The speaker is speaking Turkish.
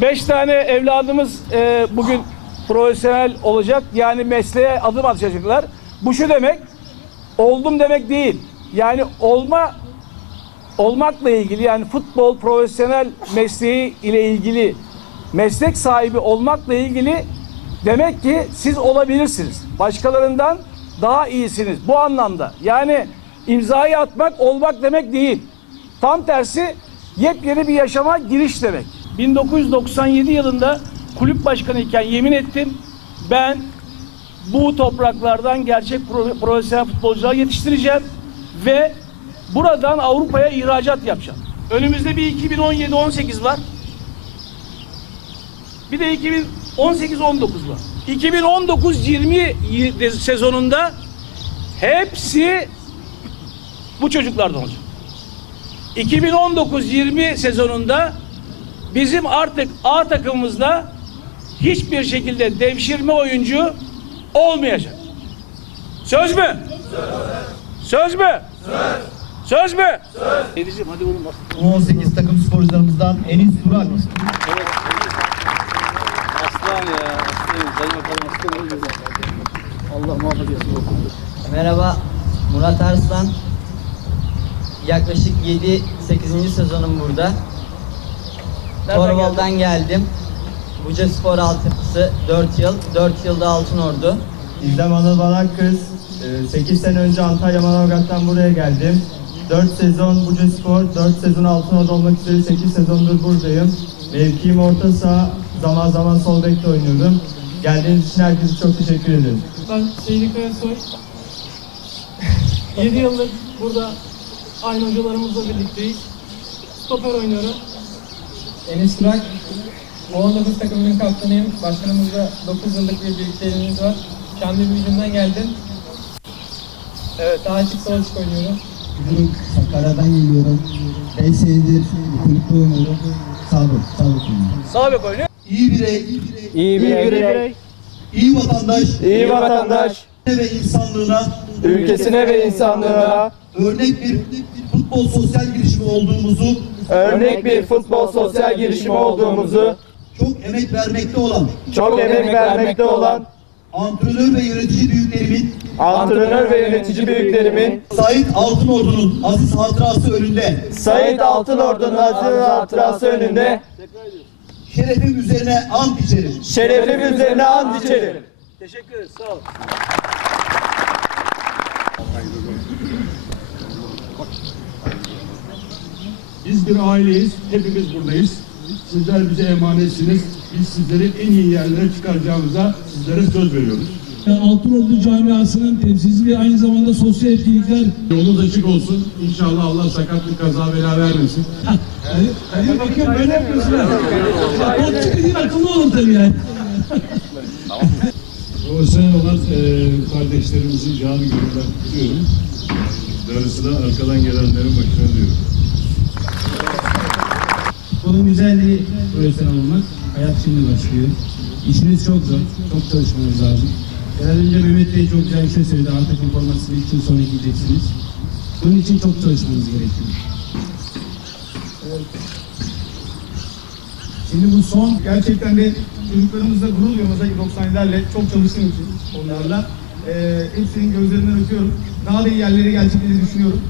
Beş tane evladımız e, bugün profesyonel olacak. Yani mesleğe adım atacaklar. Bu şu demek, oldum demek değil. Yani olma olmakla ilgili yani futbol profesyonel mesleği ile ilgili meslek sahibi olmakla ilgili demek ki siz olabilirsiniz. Başkalarından daha iyisiniz bu anlamda. Yani imzayı atmak olmak demek değil. Tam tersi yepyeni bir yaşama giriş demek. 1997 yılında kulüp başkanı iken yemin ettim. Ben bu topraklardan gerçek pro- profesyonel futbolcular yetiştireceğim ve buradan Avrupa'ya ihracat yapacağım. Önümüzde bir 2017-18 var. Bir de 2018-19 var. 2019-20 sezonunda hepsi bu çocuklardan olacak. 2019-20 sezonunda bizim artık A takımımızda hiçbir şekilde devşirme oyuncu olmayacak. Söz mü? Söz mü? Söz mü? Söz. hadi oğlum bak. 18 takım sporcularımızdan Enis Durak. Aslan ya. Aslan. Sayın Bakanım aslan. Allah muhafaza etsin. Merhaba, Murat Arslan. Yaklaşık 7-8. sezonum burada. Torval'dan geldim. Buca Spor altyapısı 4 yıl, 4 yılda Altınordu. İzlem Anıl Balakkız. 8 sene önce Antalya Manavgat'tan buraya geldim. 4 sezon Buca Spor, 4 sezon Altınordu olmak üzere 8 sezondur buradayım. Mevkiim orta saha, zaman zaman sol bekte oynuyorum. Geldiğiniz için herkese çok teşekkür ederim. Ben Seyri Kayasoy. 7 yıldır burada aynı hocalarımızla birlikteyiz. Stoper oynuyorum. Enis Durak, U19 takımının kaptanıyım. Başkanımızla 9 yıllık bir birlikteliğimiz var. Kendi büyüdüğümden geldim. Evet, daha açık sol açık oynuyorum. Bugün Sakarya'dan geliyorum. 5 senedir kulüpte oynuyorum. Sağ ol, sağ ol. Sağ bek oynuyor. İyi birey, İyi birey, iyi vatandaş, iyi vatandaş, ve insanlığına ülkesine ve insanlığına örnek bir futbol sosyal girişimi olduğumuzu, örnek bir futbol sosyal girişimi olduğumuzu çok emek vermekte olan çok emek vermekte olan antrenör ve yönetici büyüklerimin antrenör ve yönetici büyüklerimin Sait Altınordu'nun aziz hatırası önünde Sayit Altınordu'nun aziz hatırası önünde şerefim üzerine ant içerim. şerefim üzerine and içerim. Teşekkür ederiz. Sağ olun. Biz bir aileyiz, hepimiz buradayız. Sizler bize emanetsiniz. Biz sizleri en iyi yerlere çıkaracağımıza sizlere söz veriyoruz. Altınordu camiasının temsilcisi ve aynı zamanda sosyal etkinlikler Yolunuz açık olsun. İnşallah Allah sakatlık kaza bela vermesin. Hani, hani bakıyorum böyle yapıyorsun ha. Bot çıkınca akıllı olur tabii yani. Profesyonel olan e, kardeşlerimizin canı gönülden kutluyorum. Darısı da arkadan gelenlerin başına diyorum. Bunun güzelliği profesyonel olmak. Hayat şimdi başlıyor. İşiniz çok zor. Çok çalışmanız lazım. Biraz önce Mehmet Bey çok güzel bir şey söyledi. Artık iki yıl sonra giyeceksiniz. Bunun için çok çalışmanız gerekiyor. Şimdi bu son Gerçekten de çocuklarımızla gurur duyuyorum. Özellikle 97'lerle çok çalıştığım için onlarla. Ee, hepsinin gözlerinden öpüyorum. Daha da iyi yerlere geleceklerini düşünüyorum.